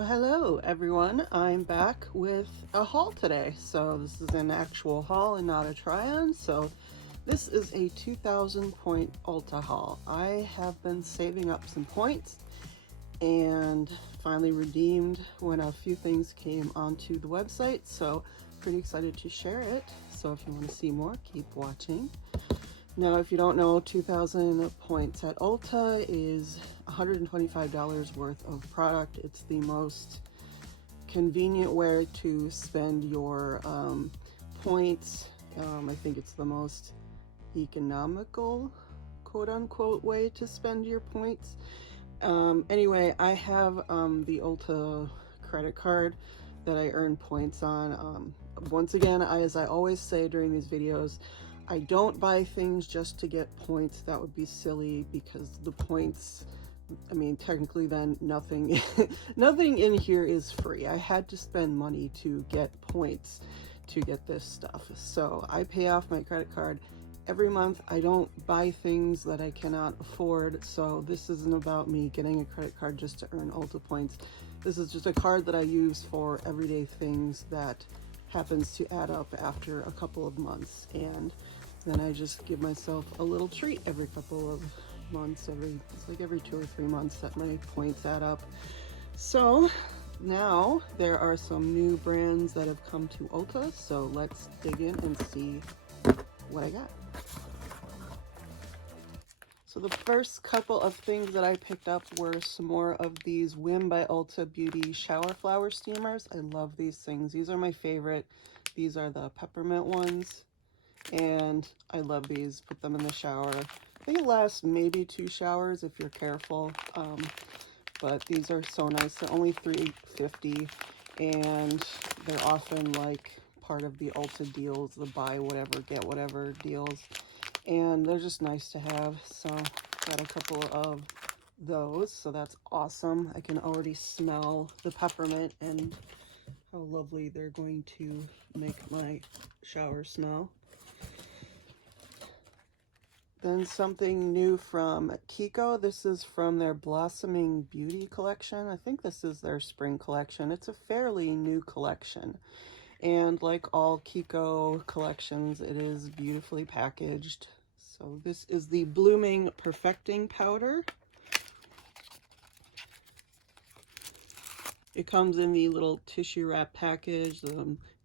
Well, hello everyone. I'm back with a haul today. So this is an actual haul and not a try-on. So this is a 2,000 point Ulta haul. I have been saving up some points and finally redeemed when a few things came onto the website. So pretty excited to share it. So if you want to see more, keep watching. Now, if you don't know, 2,000 points at Ulta is $125 worth of product. It's the most convenient way to spend your points. I think it's the most economical, quote-unquote, way to spend your points. Anyway, I have the Ulta credit card that I earn points on. Once again, as I always say during these videos, I don't buy things just to get points. That would be silly, because the points, I mean, technically then nothing nothing in here is free. I had to spend money to get points to get this stuff. So I pay off my credit card every month. I don't buy things that I cannot afford. So this isn't about me getting a credit card just to earn Ulta points. This is just a card that I use for everyday things that happens to add up after a couple of months, and then I just give myself a little treat every couple of months. It's like every 2 or 3 months that my points add up. So now there are some new brands that have come to Ulta, so let's dig in and see what I got. So the first couple of things that I picked up were some more of these R.E.M by Ulta Beauty shower flower steamers. I love these things. These are my favorite. These are the peppermint ones, and I love these. Put them in the shower. They last maybe 2 showers if you're careful, but these are so nice. They're only $3.50, and they're often like part of the Ulta deals, the buy whatever get whatever deals, and they're just nice to have. So got a couple of those, so that's awesome. I can already smell the peppermint and how lovely they're going to make my shower smell. Then something new from KIKO. This is from their Blossoming Beauty collection. I think this is their spring collection. It's a fairly new collection, and like all KIKO collections, it is beautifully packaged. So this is the Blooming Perfecting Powder. It comes in the little tissue wrap package,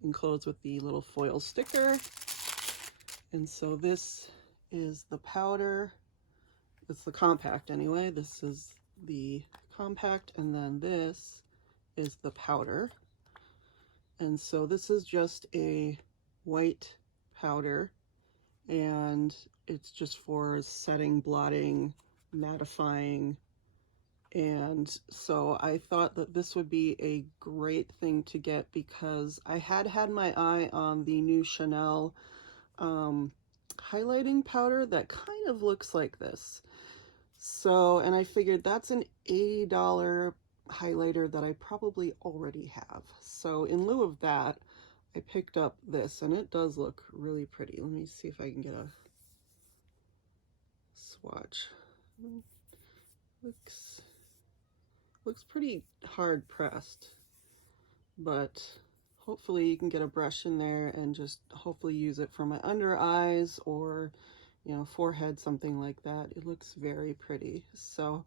enclosed with the little foil sticker. And so this is the powder. It's the compact anyway. This is the compact, and then this is the powder. And so this is just a white powder, and it's just for setting, blotting, mattifying. And so I thought that this would be a great thing to get, because I had my eye on the new Chanel highlighting powder that kind of looks like this. So, and I figured that's an $80 highlighter that I probably already have. So in lieu of that, I picked up this, and it does look really pretty. Let me see if I can get a swatch. Looks pretty hard pressed, but hopefully you can get a brush in there and just hopefully use it for my under eyes or, you know, forehead, something like that. It looks very pretty. So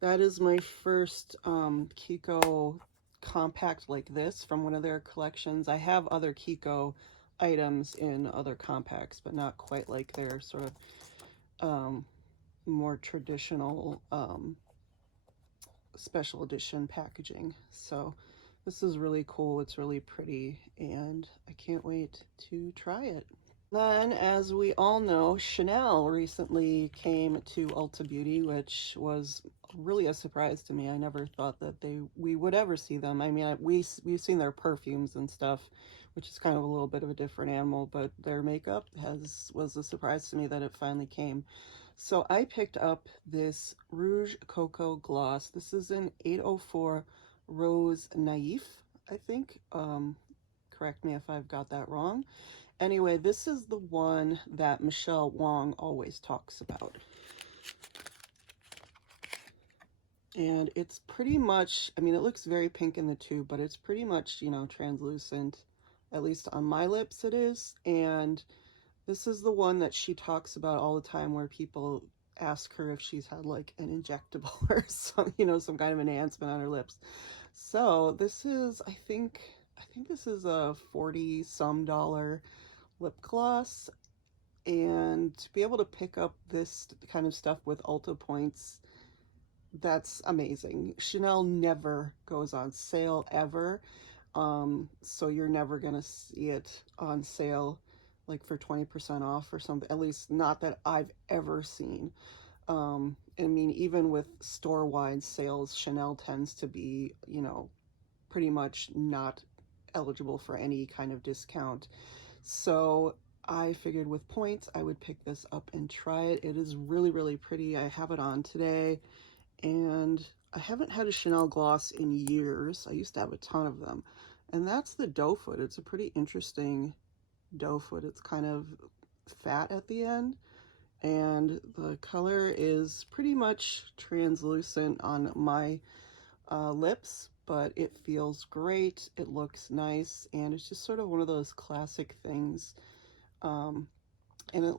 that is my first KIKO compact like this from one of their collections. I have other KIKO items in other compacts, but not quite like their sort of more traditional special edition packaging. So this is really cool. It's really pretty, and I can't wait to try it. Then, as we all know, Chanel recently came to Ulta Beauty, which was really a surprise to me. I never thought that we would ever see them. I mean, we've seen their perfumes and stuff, which is kind of a little bit of a different animal, but their makeup was a surprise to me that it finally came. So I picked up this Rouge Cocoa Gloss. This is an 804 Rose Naif, I think. Correct me if I've got that wrong. Anyway, this is the one that Michelle Wong always talks about. And it's pretty much, I mean, it looks very pink in the tube, but it's pretty much, you know, translucent. At least on my lips it is. And this is the one that she talks about all the time, where people ask her if she's had like an injectable or some, you know, some kind of enhancement on her lips. So this is, I think this is a 40 some dollar lip gloss. And to be able to pick up this kind of stuff with Ulta points, that's amazing. Chanel never goes on sale ever. So you're never gonna see it on sale like for 20% off or something, at least not that I've ever seen. I mean, even with store-wide sales, Chanel tends to be, you know, pretty much not eligible for any kind of discount. So I figured with points, I would pick this up and try it. It is really, really pretty. I have it on today, and I haven't had a Chanel gloss in years. I used to have a ton of them. And that's the doe foot. It's a pretty interesting doe foot. It's kind of fat at the end, and the color is pretty much translucent on my lips, but it feels great. It looks nice, and it's just sort of one of those classic things. Um, and I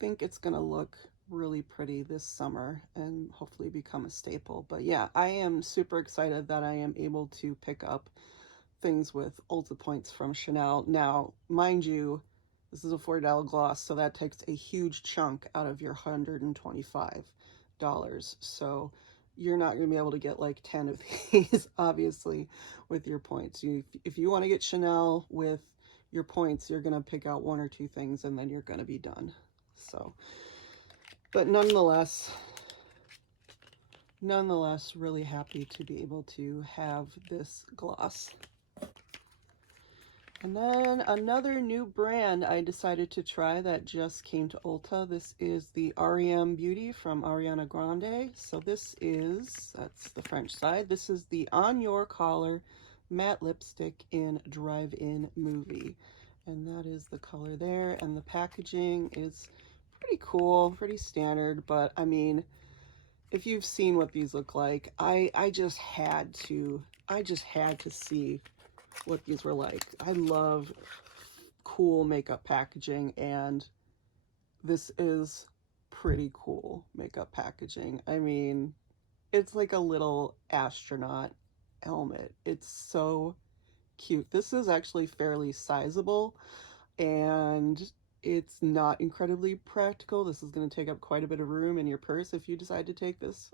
think it's gonna look really pretty this summer and hopefully become a staple. But yeah, I am super excited that I am able to pick up things with Ulta points from Chanel. Now, mind you, this is a $40 gloss, so that takes a huge chunk out of your $125. So you're not going to be able to get like 10 of these, obviously, with your points. If you want to get Chanel with your points, you're going to pick out one or two things and then you're going to be done. So, but nonetheless, really happy to be able to have this gloss. And then another new brand I decided to try that just came to Ulta. This is the R.E.M. Beauty from Ariana Grande. So this is, that's the French side. This is the On Your Collar matte lipstick in Drive-In Movie. And that is the color there. And the packaging is pretty cool, pretty standard. But I mean, if you've seen what these look like, I just had to see what these were like. I love cool makeup packaging, and this is pretty cool makeup packaging. I mean, it's like a little astronaut helmet. It's so cute. This is actually fairly sizable, and it's not incredibly practical. This is going to take up quite a bit of room in your purse if you decide to take this.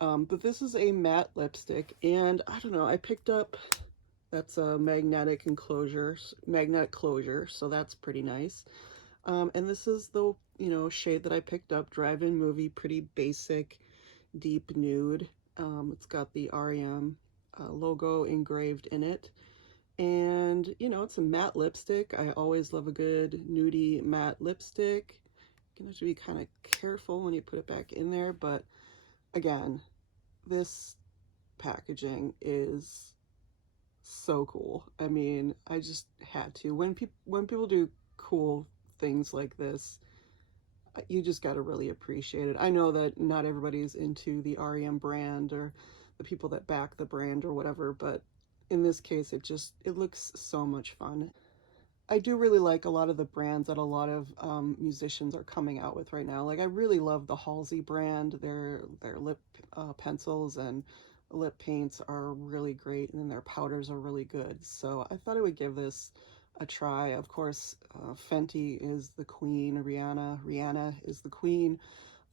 But this is a matte lipstick, and I don't know, I picked up, that's a magnetic closure, so that's pretty nice. And this is the, you know, shade that I picked up, Drive-In Movie, pretty basic, deep nude. It's got the R.E.M. Logo engraved in it. And, you know, it's a matte lipstick. I always love a good nudie matte lipstick. You have to be kind of careful when you put it back in there, but again, this packaging is so cool. I mean, I just had to. When people do cool things like this, you just got to really appreciate it. I know that not everybody's into the R.E.M. brand or the people that back the brand or whatever, but in this case, it looks so much fun. I do really like a lot of the brands that a lot of musicians are coming out with right now. Like, I really love the Halsey brand. Their lip pencils and lip paints are really great, and then their powders are really good. So I thought I would give this a try. Of course, Fenty is the queen. Rihanna is the queen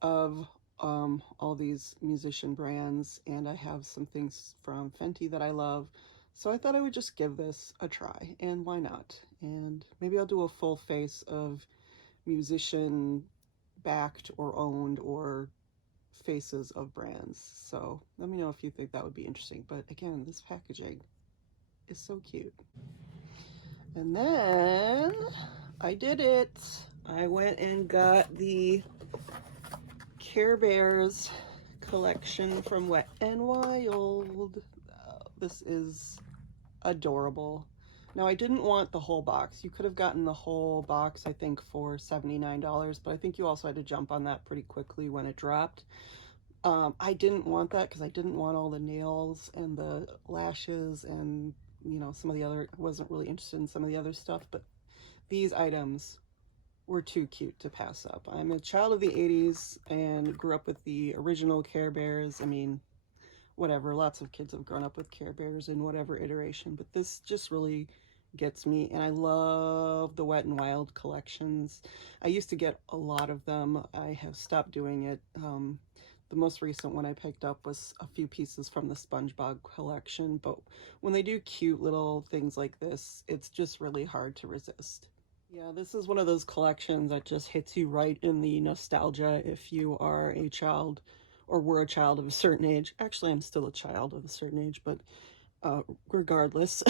of all these musician brands, and I have some things from Fenty that I love. So I thought I would just give this a try, and why not? And maybe I'll do a full face of musician backed or owned or faces of brands. So let me know if you think that would be interesting. But again, this packaging is so cute. And then I did it. I went and got the Care Bears collection from Wet n Wild. This is adorable. Now, I didn't want the whole box. You could have gotten the whole box, I think, for $79, but I think you also had to jump on that pretty quickly when it dropped. I didn't want that because I didn't want all the nails and the lashes and, you know, some of the other, I wasn't really interested in some of the other stuff, but these items were too cute to pass up. I'm a child of the 80s and grew up with the original Care Bears. I mean, whatever, lots of kids have grown up with Care Bears in whatever iteration, but this just really gets me. And I love the Wet and Wild collections. I used to get a lot of them. I have stopped doing it. The most recent one I picked up was a few pieces from the SpongeBob collection, but when they do cute little things like this, it's just really hard to resist. Yeah, this is one of those collections that just hits you right in the nostalgia if you are a child or were a child of a certain age. Actually, I'm still a child of a certain age, but regardless,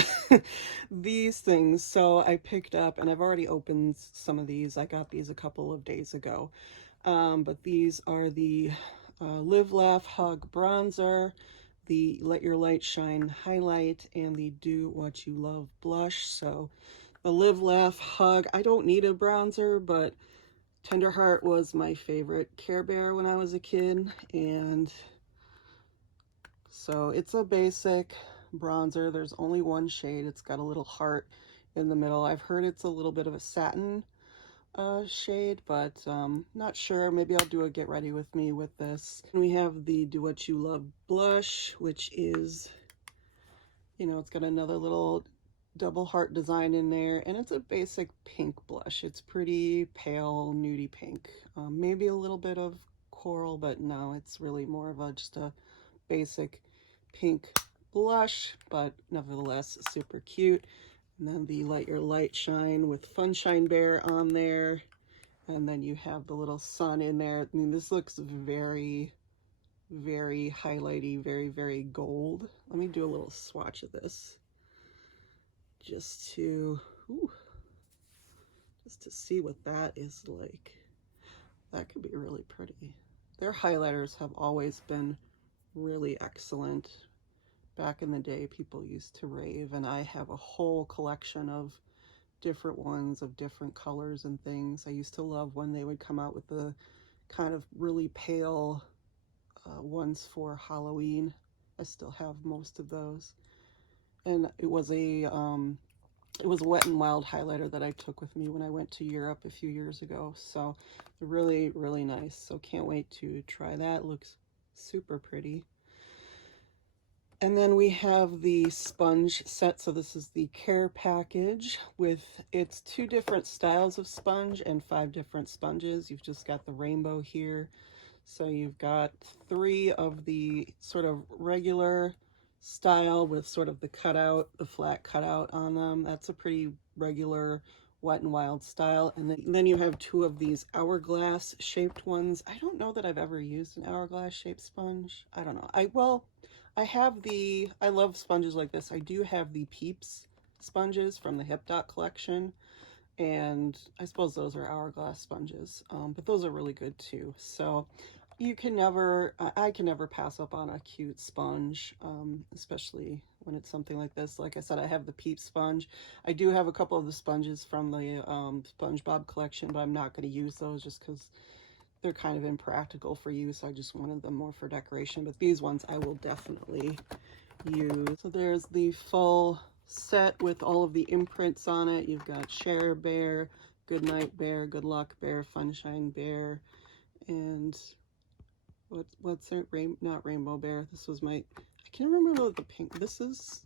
these things. So I picked up, and I've already opened some of these. I got these a couple of days ago. But these are the Live, Laugh, Hug Bronzer, the Let Your Light Shine Highlight, and the Do What You Love Blush. So the Live, Laugh, Hug, I don't need a bronzer, but Tenderheart was my favorite Care Bear when I was a kid, and so it's a basic bronzer. There's only one shade. It's got a little heart in the middle. I've heard it's a little bit of a satin shade, but not sure. Maybe I'll do a get ready with me with this. And we have the Do What You Love blush, which is, you know, it's got another little double heart design in there, and it's a basic pink blush. It's pretty pale, nudie pink. Maybe a little bit of coral, but no, it's really more of a just a basic pink blush, but nevertheless super cute. And then the Let Your Light Shine with Funshine Bear on there. And then you have the little sun in there. I mean, this looks very, very highlighty, very, very gold. Let me do a little swatch of this just to, just to see what that is like. That could be really pretty. Their highlighters have always been really excellent. Back in the day, people used to rave, and I have a whole collection of different ones of different colors and things. I used to love when they would come out with the kind of really pale ones for Halloween. I still have most of those. And it was a Wet and Wild highlighter that I took with me when I went to Europe a few years ago. So really, really nice. So can't wait to try that. Looks super pretty. And then we have the sponge set. So this is the care package with its 2 different styles of sponge and 5 different sponges. You've just got the rainbow here. So you've got 3 of the sort of regular style with sort of the cutout, the flat cutout on them. That's a pretty regular Wet and Wild style. And then you have 2 of these hourglass shaped ones. I don't know that I've ever used an hourglass shaped sponge. I don't know. I have I love sponges like this. I do have the Peeps sponges from the Hip Dot collection, and I suppose those are hourglass sponges, but those are really good too. So you can never, I can never pass up on a cute sponge, especially when it's something like this. Like I said, I have the Peeps sponge. I do have a couple of the sponges from the SpongeBob collection, but I'm not going to use those just because they're kind of impractical for use. I just wanted them more for decoration, but these ones I will definitely use. So there's the full set with all of the imprints on it. You've got Share Bear, Good Night Bear, Good Luck Bear, Funshine Bear, and what's it? Not Rainbow Bear. This was I can't remember what the pink. This is.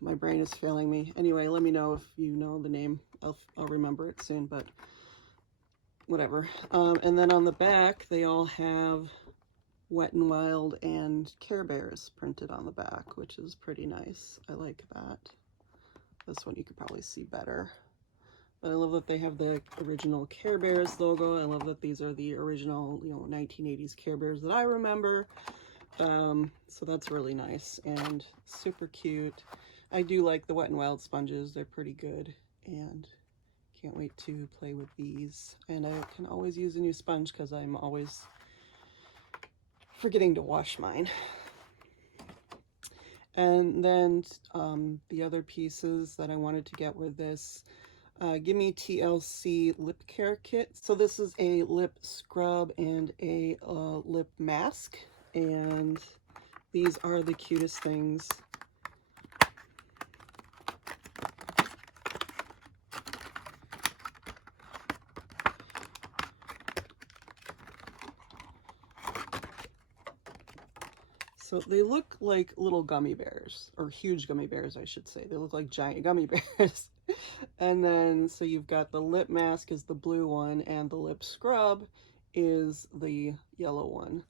My brain is failing me. Anyway, let me know if you know the name. I'll remember it soon, but whatever. And then on the back, they all have Wet and Wild and Care Bears printed on the back, which is pretty nice. I like that. This one you could probably see better. But I love that they have the original Care Bears logo. I love that these are the original, 1980s Care Bears that I remember. So that's really nice and super cute. I do like the Wet and Wild sponges. They're pretty good, and can't wait to play with these. And I can always use a new sponge because I'm always forgetting to wash mine. And then the other pieces that I wanted to get were this Gimme TLC Lip Care Kit. So this is a lip scrub and a lip mask, and these are the cutest things. So they look like little gummy bears, or huge gummy bears, I should say. They look like giant gummy bears. And then, so you've got the lip mask is the blue one, and the lip scrub is the yellow one.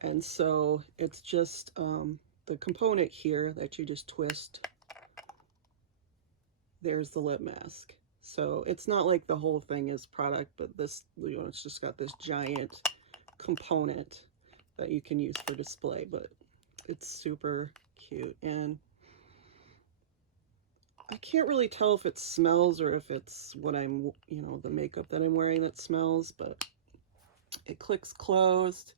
And so it's just the component here that you just twist. There's the lip mask. So it's not like the whole thing is product, but this, you know, it's just got this giant component that you can use for display, but it's super cute. And I can't really tell if it smells or if it's what I'm, you know, the makeup that I'm wearing that smells, but it clicks closed.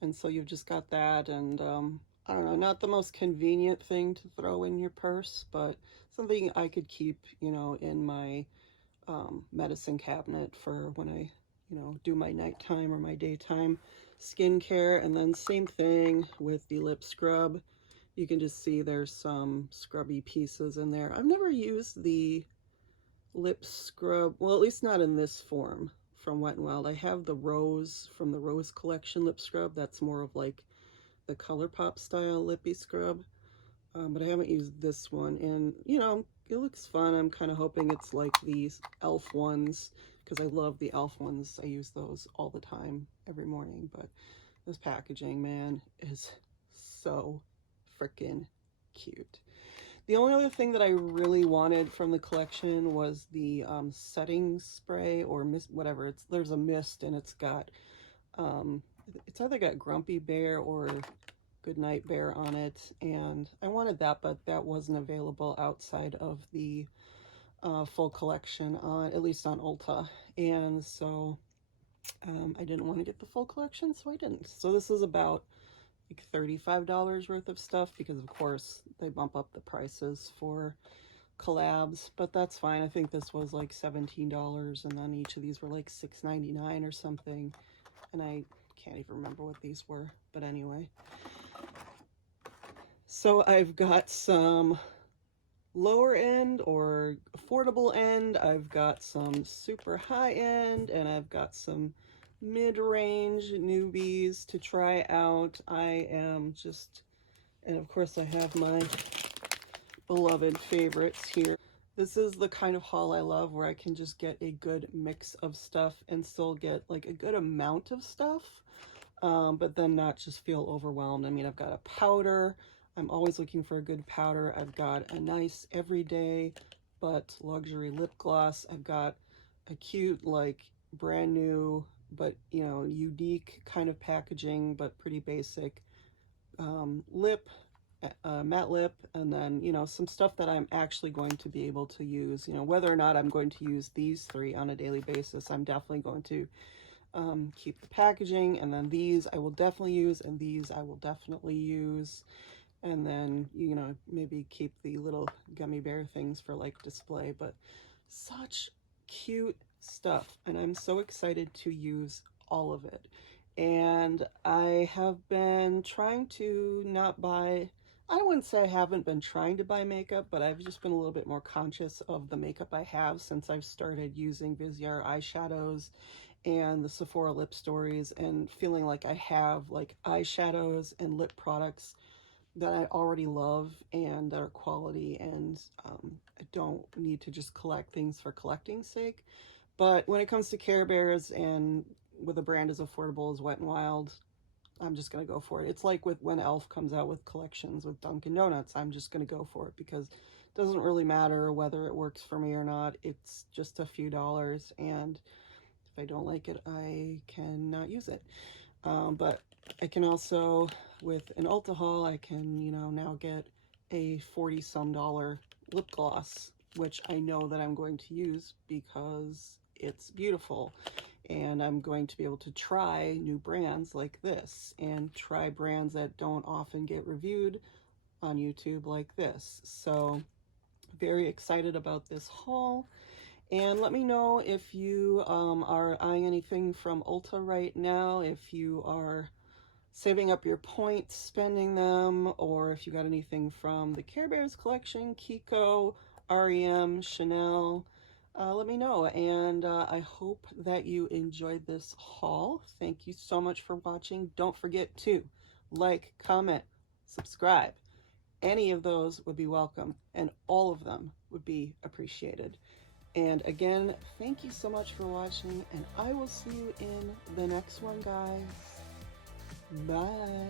And so you've just got that. And I don't know, not the most convenient thing to throw in your purse, but something I could keep, you know, in my medicine cabinet for when I, you know, do my nighttime or my daytime skincare. And then same thing with the lip scrub. You can just see there's some scrubby pieces in there. I've never used the lip scrub, well, at least not in this form from Wet n Wild. I have the Rose from the Rose collection lip scrub. That's more of like the ColourPop style lippy scrub. But I haven't used this one, and you know, it looks fun. I'm kind of hoping it's like these e.l.f. ones, because I love the e.l.f. ones. I use those all the time, every morning. But this packaging, man, is so freaking cute. The only other thing that I really wanted from the collection was the setting spray or mist, whatever. There's a mist, and it's either got Grumpy Bear or Goodnight Bear on it, and I wanted that, but that wasn't available outside of the full collection, at least on Ulta, and so I didn't want to get the full collection, so I didn't. So this is about like $35 worth of stuff, because of course they bump up the prices for collabs, but that's fine. I think this was like $17, and then each of these were like $6.99 or something, and I can't even remember what these were, but anyway. So I've got some lower end or affordable end, I've got some super high end, and I've got some mid-range newbies to try out. I am just, and of course I have my beloved favorites here. This is the kind of haul I love, where I can just get a good mix of stuff and still get like a good amount of stuff, but then not just feel overwhelmed. I mean, I've got a powder. I'm always looking for a good powder. I've got a nice everyday but luxury lip gloss. I've got a cute, like brand new but, you know, unique kind of packaging but pretty basic lip, matte lip, and then, you know, some stuff that I'm actually going to be able to use. You know, whether or not I'm going to use these three on a daily basis, I'm definitely going to keep the packaging, and then these I will definitely use, and these I will definitely use, and then, you know, maybe keep the little gummy bear things for like display. But such cute stuff, and I'm so excited to use all of it. And I have been trying to not buy, I wouldn't say I haven't been trying to buy makeup, but I've just been a little bit more conscious of the makeup I have since I've started using Viseart eyeshadows and the Sephora Lip Stories, and feeling like I have like eyeshadows and lip products that I already love and that are quality, and I don't need to just collect things for collecting's sake. But when it comes to Care Bears, and with a brand as affordable as Wet n Wild, I'm just going to go for it. It's like with when e.l.f. comes out with collections with Dunkin' Donuts, I'm just going to go for it, because it doesn't really matter whether it works for me or not. It's just a few dollars, and if I don't like it, I cannot use it. But I can also, with an Ulta haul, I can, you know, now get a $40-some lip gloss, which I know that I'm going to use because it's beautiful. And I'm going to be able to try new brands like this, and try brands that don't often get reviewed on YouTube like this. So very excited about this haul. And let me know if you are eyeing anything from Ulta right now, if you are saving up your points, spending them, or if you got anything from the Care Bears collection, KIKO, R.E.M, Chanel. Let me know, and I hope that you enjoyed this haul. Thank you so much for watching. Don't forget to like, comment, subscribe. Any of those would be welcome, and all of them would be appreciated. And again, thank you so much for watching, and I will see you in the next one, guys. Bye.